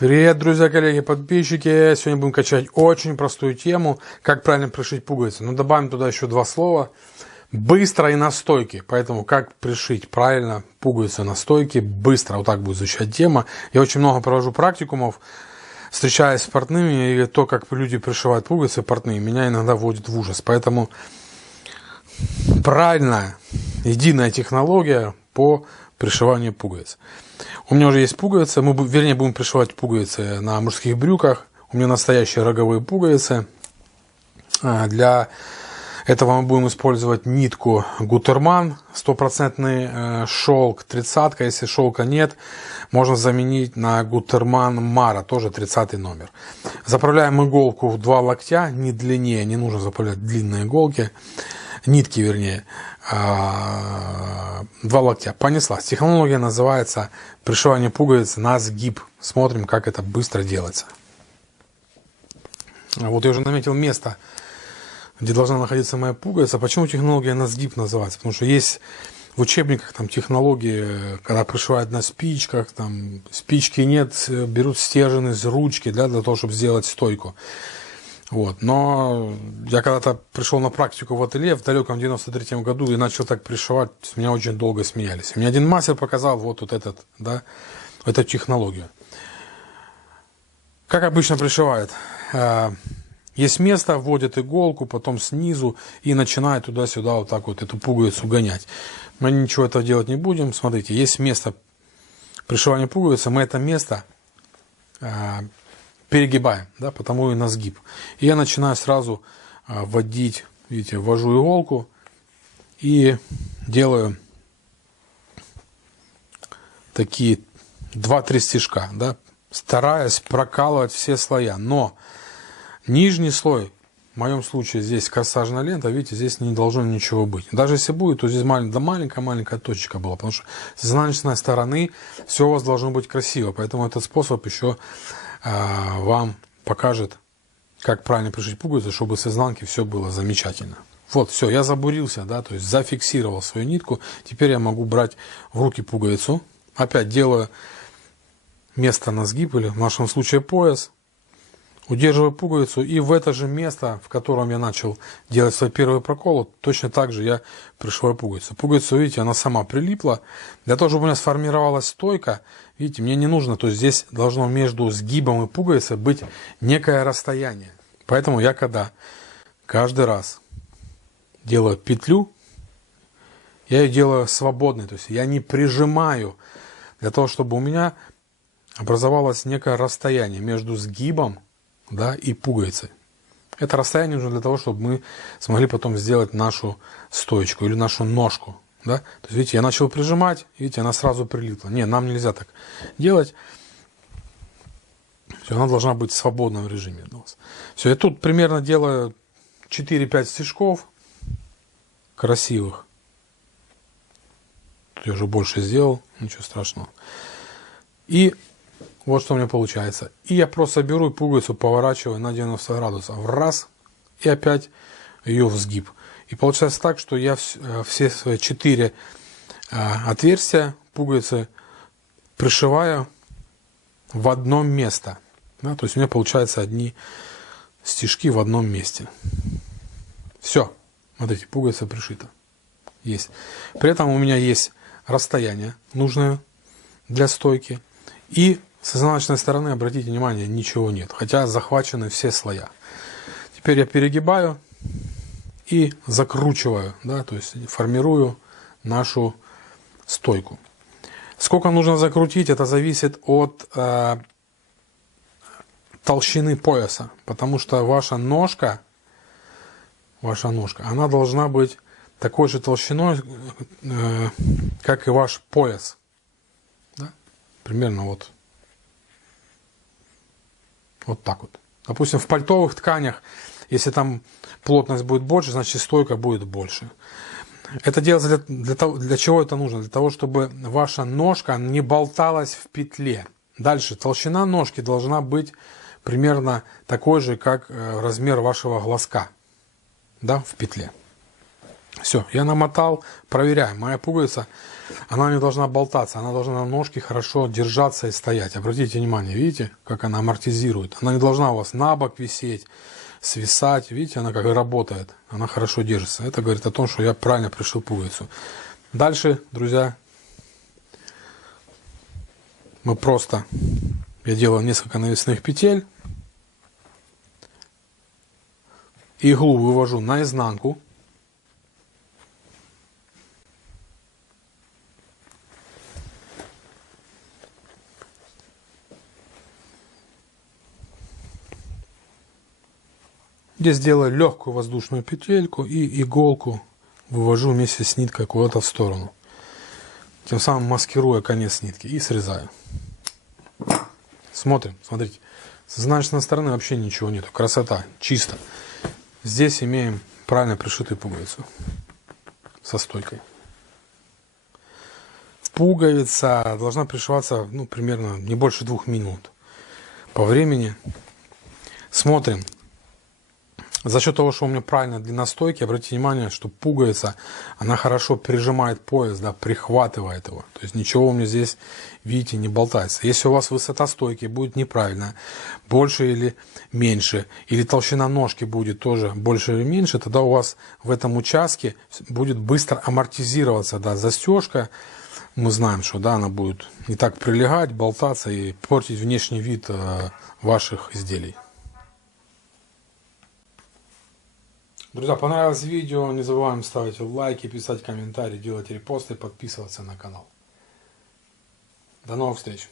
Привет, друзья, коллеги, подписчики. Сегодня будем качать очень простую тему, как правильно пришить пуговицы. Но добавим туда еще два слова. Быстро и на стойке. Поэтому как пришить правильно пуговицы на стойке быстро. Вот так будет звучать тема. Я очень много провожу практикумов, встречаясь с портными, и то, как люди пришивают пуговицы портные, меня иногда вводит в ужас. Поэтому правильная, единая технология по пришиванию пуговиц. У меня уже есть пуговицы, мы будем пришивать пуговицы на мужских брюках. У меня настоящие роговые пуговицы. Для этого мы будем использовать нитку Гутерман, стопроцентный шелк, 30-ка. Если шелка нет, можно заменить на Гутерман Мара, тоже 30 номер. Заправляем иголку в 2 локтя, не длиннее, не нужно заправлять длинные иголки. Нитки, вернее, 2 локтя. Понеслась. Технология называется пришивание пуговиц на сгиб. Смотрим, как это быстро делается. Вот я уже наметил место, где должна находиться моя пуговица. Почему технология на сгиб называется? Потому что есть в учебниках там технологии, когда пришивают на спичках, там спички нет, берут стержень из ручки, для того, чтобы сделать стойку. Вот. Но я когда-то пришел на практику в ателье в далеком 93-м году и начал так пришивать, меня очень долго смеялись. Мне один мастер показал вот эту технологию. Как обычно пришивают? Есть место, вводят иголку, потом снизу и начинают туда-сюда вот так вот эту пуговицу гонять. Мы ничего этого делать не будем. Смотрите, есть место пришивания пуговицы, мы это место перегибаем, да, потому и на сгиб. И я начинаю сразу вводить, видите, ввожу иголку и делаю такие 2-3 стежка, да, стараясь прокалывать все слоя. Но нижний слой, в моем случае здесь корсажная лента, видите, здесь не должно ничего быть. Даже если будет, то здесь маленькая точечка была, потому что с изнаночной стороны все у вас должно быть красиво. Поэтому этот способ еще вам покажет, как правильно пришить пуговицу, чтобы с изнанки все было замечательно. Вот, все, я забурился, да, то есть зафиксировал свою нитку. Теперь я могу брать в руки пуговицу. Опять делаю место на сгиб, или в нашем случае пояс. Удерживаю пуговицу, и в это же место, в котором я начал делать свой первый прокол, точно так же я пришиваю пуговицу. Пуговицу, видите, она сама прилипла. Для того, чтобы у меня сформировалась стойка, видите, мне не нужно, то есть здесь должно между сгибом и пуговицей быть некое расстояние. Поэтому я когда каждый раз делаю петлю, я ее делаю свободной, то есть я не прижимаю, для того, чтобы у меня образовалось некое расстояние между сгибом, да, и пуговицей. Это расстояние нужно для того, чтобы мы смогли потом сделать нашу стоечку или нашу ножку. Да? То есть, видите, я начал прижимать, видите, она сразу прилипла. Не, нам нельзя так делать. Все, она должна быть в свободном режиме. Все, я тут примерно делаю 4-5 стежков красивых. Тут я уже больше сделал, ничего страшного. И вот что у меня получается. И я просто беру пуговицу, поворачиваю на 90 градусов. Раз. И опять ее в сгиб. И получается так, что я все свои 4 отверстия пуговицы пришиваю в одно место. Да, то есть у меня получается одни стежки в одном месте. Все. Смотрите, пуговица пришита. Есть. При этом у меня есть расстояние нужное для стойки. И с изнаночной стороны, обратите внимание, ничего нет, хотя захвачены все слоя. Теперь я перегибаю и закручиваю, да, то есть формирую нашу стойку. Сколько нужно закрутить, это зависит от толщины пояса, потому что ваша ножка, она должна быть такой же толщиной, как и ваш пояс. Да? Примерно вот так вот. Допустим, в пальтовых тканях, если там плотность будет больше, значит стойка будет больше. Это делается для чего это нужно? Для того, чтобы ваша ножка не болталась в петле. Дальше, толщина ножки должна быть примерно такой же, как размер вашего глазка, да, в петле. Все, я намотал, проверяем. Моя пуговица, она не должна болтаться, она должна на ножке хорошо держаться и стоять. Обратите внимание, видите, как она амортизирует. Она не должна у вас на бок висеть, свисать. Видите, она как работает, она хорошо держится. Это говорит о том, что я правильно пришил пуговицу. Дальше, друзья, я делаю несколько навесных петель. Иглу вывожу наизнанку. Здесь делаю легкую воздушную петельку и иголку вывожу вместе с ниткой куда-то в сторону. Тем самым маскируя конец нитки и срезаю. Смотрим, смотрите. С изнаночной стороны вообще ничего нету. Красота, чисто. Здесь имеем правильно пришитую пуговицу со стойкой. Пуговица должна пришиваться примерно не больше 2 минут. По времени смотрим. За счет того, что у меня правильная длина стойки, обратите внимание, что пуговица, она хорошо прижимает пояс, да, прихватывает его. То есть ничего у меня здесь, видите, не болтается. Если у вас высота стойки будет неправильная, больше или меньше, или толщина ножки будет тоже больше или меньше, тогда у вас в этом участке будет быстро амортизироваться, да, застежка. Мы знаем, что, да, она будет не так прилегать, болтаться и портить внешний вид ваших изделий. Друзья, понравилось видео, не забываем ставить лайки, писать комментарии, делать репосты, подписываться на канал. До новых встреч!